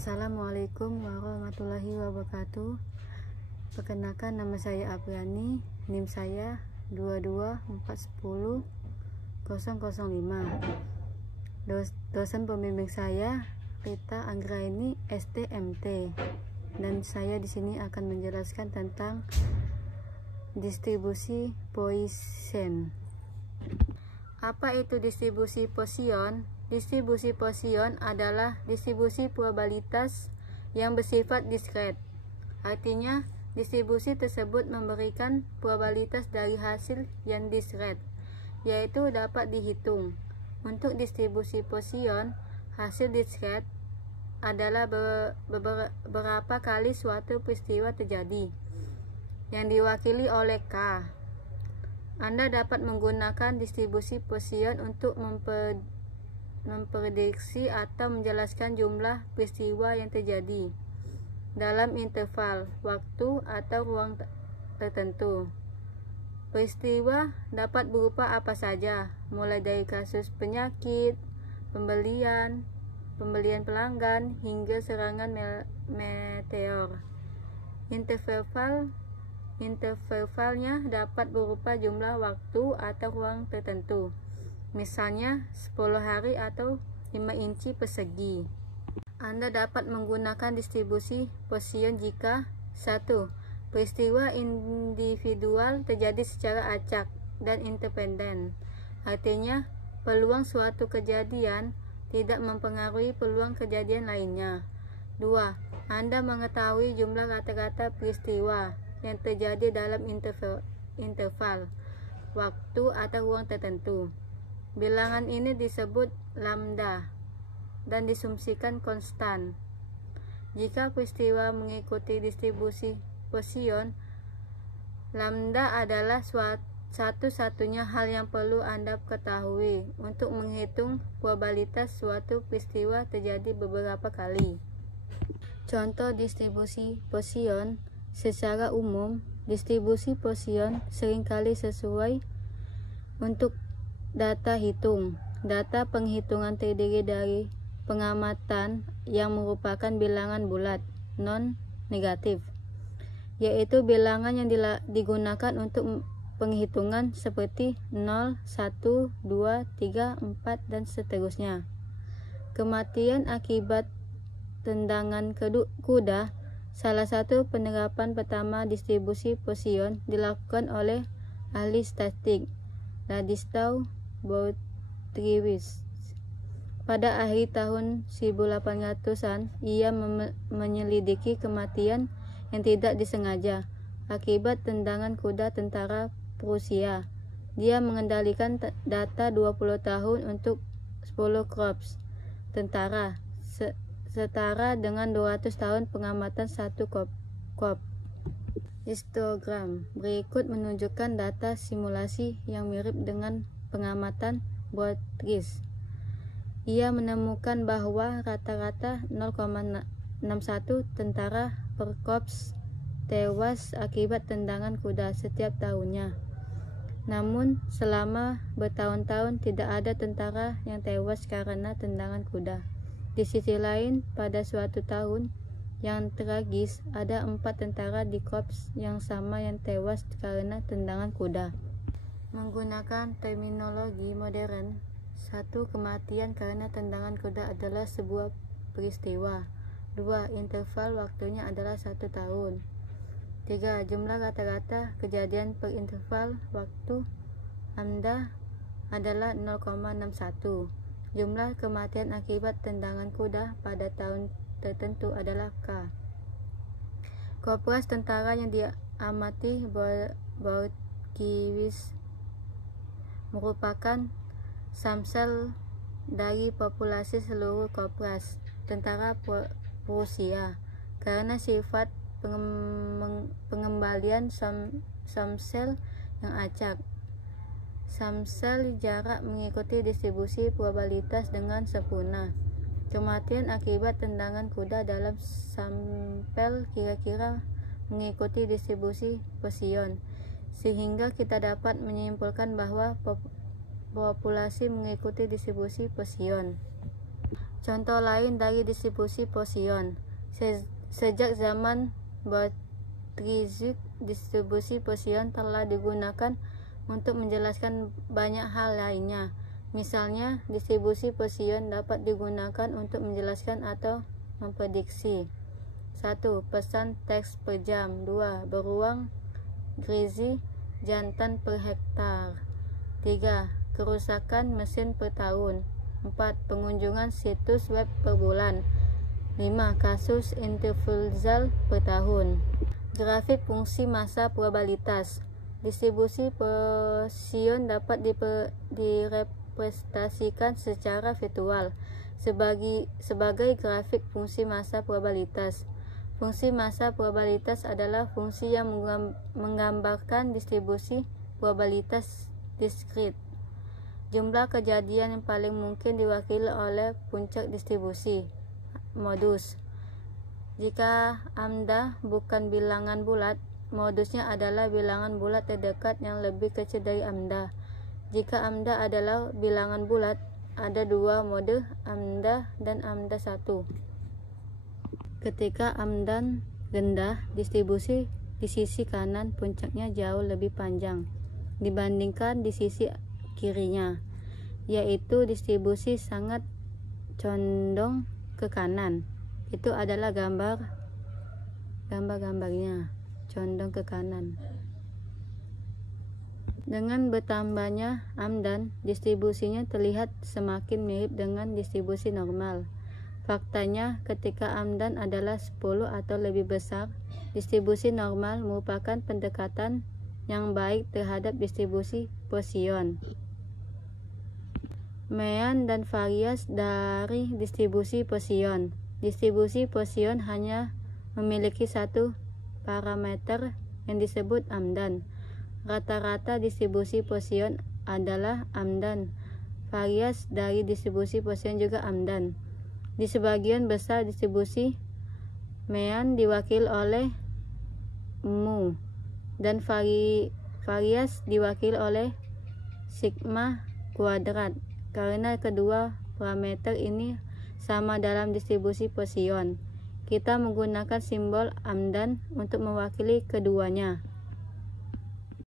Assalamualaikum warahmatullahi wabarakatuh. Perkenalkan, nama saya Apriani, NIM saya 22410-005. Dosen pembimbing saya Rita Anggraini STMT, dan saya di sini akan menjelaskan tentang distribusi Poisson. Apa itu distribusi Poisson? Distribusi Poisson adalah distribusi probabilitas yang bersifat diskret. Artinya, distribusi tersebut memberikan probabilitas dari hasil yang diskret, yaitu dapat dihitung. Untuk distribusi Poisson, hasil diskret adalah beberapa kali suatu peristiwa terjadi, yang diwakili oleh K. Anda dapat menggunakan distribusi Poisson untuk memprediksi atau menjelaskan jumlah peristiwa yang terjadi dalam interval waktu atau ruang tertentu. Peristiwa dapat berupa apa saja, mulai dari kasus penyakit, pembelian pelanggan, hingga serangan meteor. Intervalnya dapat berupa jumlah waktu atau ruang tertentu, misalnya 10 hari atau 5 inci persegi. Anda dapat menggunakan distribusi Poisson jika 1. Peristiwa individual terjadi secara acak dan independen. Artinya, peluang suatu kejadian tidak mempengaruhi peluang kejadian lainnya. 2. Anda mengetahui jumlah rata-rata peristiwa yang terjadi dalam interval waktu atau ruang tertentu. Bilangan ini disebut lambda dan disumsikan konstan. Jika peristiwa mengikuti distribusi Poisson, lambda adalah satu-satunya hal yang perlu Anda ketahui untuk menghitung probabilitas suatu peristiwa terjadi beberapa kali. Contoh distribusi Poisson. Secara umum, distribusi Poisson seringkali sesuai untuk data hitung. Data penghitungan terdiri dari pengamatan yang merupakan bilangan bulat non-negatif, yaitu bilangan yang digunakan untuk penghitungan seperti 0, 1, 2, 3, 4, dan seterusnya. Kematian akibat tendangan kuda, salah satu penerapan pertama distribusi Poisson dilakukan oleh ahli statistik Ladislav Boutrovic. Pada akhir tahun 1800-an, ia menyelidiki kematian yang tidak disengaja akibat tendangan kuda tentara Prusia. Dia mengendalikan data 20 tahun untuk 10 korps tentara, setara dengan 200 tahun pengamatan satu korps. Histogram berikut menunjukkan data simulasi yang mirip dengan pengamatan Boutrovic. Ia menemukan bahwa rata-rata 0,61 tentara per korps tewas akibat tendangan kuda setiap tahunnya. Namun, selama bertahun-tahun tidak ada tentara yang tewas karena tendangan kuda. Di sisi lain, pada suatu tahun yang tragis, ada 4 tentara di korps yang sama yang tewas karena tendangan kuda. Menggunakan terminologi modern, 1. Kematian karena tendangan kuda adalah sebuah peristiwa. 2. Interval waktunya adalah 1 tahun. 3. Jumlah rata-rata kejadian per interval waktu lambda adalah 0,61. Jumlah kematian akibat tendangan kuda pada tahun tertentu adalah K. Korps tentara yang diamati Boutrovic merupakan samsel dari populasi seluruh korps tentara Prusia. Karena sifat pengembalian samsel yang acak, samsel jarak mengikuti distribusi probabilitas dengan sempurna. Kematian akibat tendangan kuda dalam sampel kira-kira mengikuti distribusi Poisson, sehingga kita dapat menyimpulkan bahwa populasi mengikuti distribusi Poisson. Contoh lain dari distribusi Poisson. Sejak zaman Boutroux, distribusi Poisson telah digunakan untuk menjelaskan banyak hal lainnya. Misalnya, distribusi Poisson dapat digunakan untuk menjelaskan atau memprediksi 1. Pesan teks per jam. 2. Beruang gizi jantan per hektar. 3. Kerusakan mesin per tahun. 4. Pengunjungan situs web per bulan. 5. Kasus interfuzal per tahun. Grafik fungsi massa probabilitas. Distribusi Poisson dapat direpresentasikan secara virtual sebagai grafik fungsi massa probabilitas. Fungsi massa probabilitas adalah fungsi yang menggambarkan distribusi probabilitas diskrit. Jumlah kejadian yang paling mungkin diwakili oleh puncak distribusi. Modus. Jika lambda bukan bilangan bulat, modusnya adalah bilangan bulat terdekat yang lebih kecil dari lambda. Jika lambda adalah bilangan bulat, ada dua mode, lambda dan lambda 1. Ketika lambda rendah, distribusi di sisi kanan puncaknya jauh lebih panjang dibandingkan di sisi kirinya, yaitu distribusi sangat condong ke kanan. Itu adalah gambarnya condong ke kanan. Dengan bertambahnya lambda, distribusinya terlihat semakin mirip dengan distribusi normal. Faktanya, ketika lambda adalah 10 atau lebih besar, distribusi normal merupakan pendekatan yang baik terhadap distribusi Poisson. Mean dan varias dari distribusi Poisson. Distribusi Poisson hanya memiliki satu parameter yang disebut lambda. Rata-rata distribusi Poisson adalah lambda. Varias dari distribusi Poisson juga lambda. Di sebagian besar distribusi, mean diwakili oleh mu dan varias diwakili oleh sigma kuadrat. Karena kedua parameter ini sama dalam distribusi Poisson, kita menggunakan simbol lambda untuk mewakili keduanya.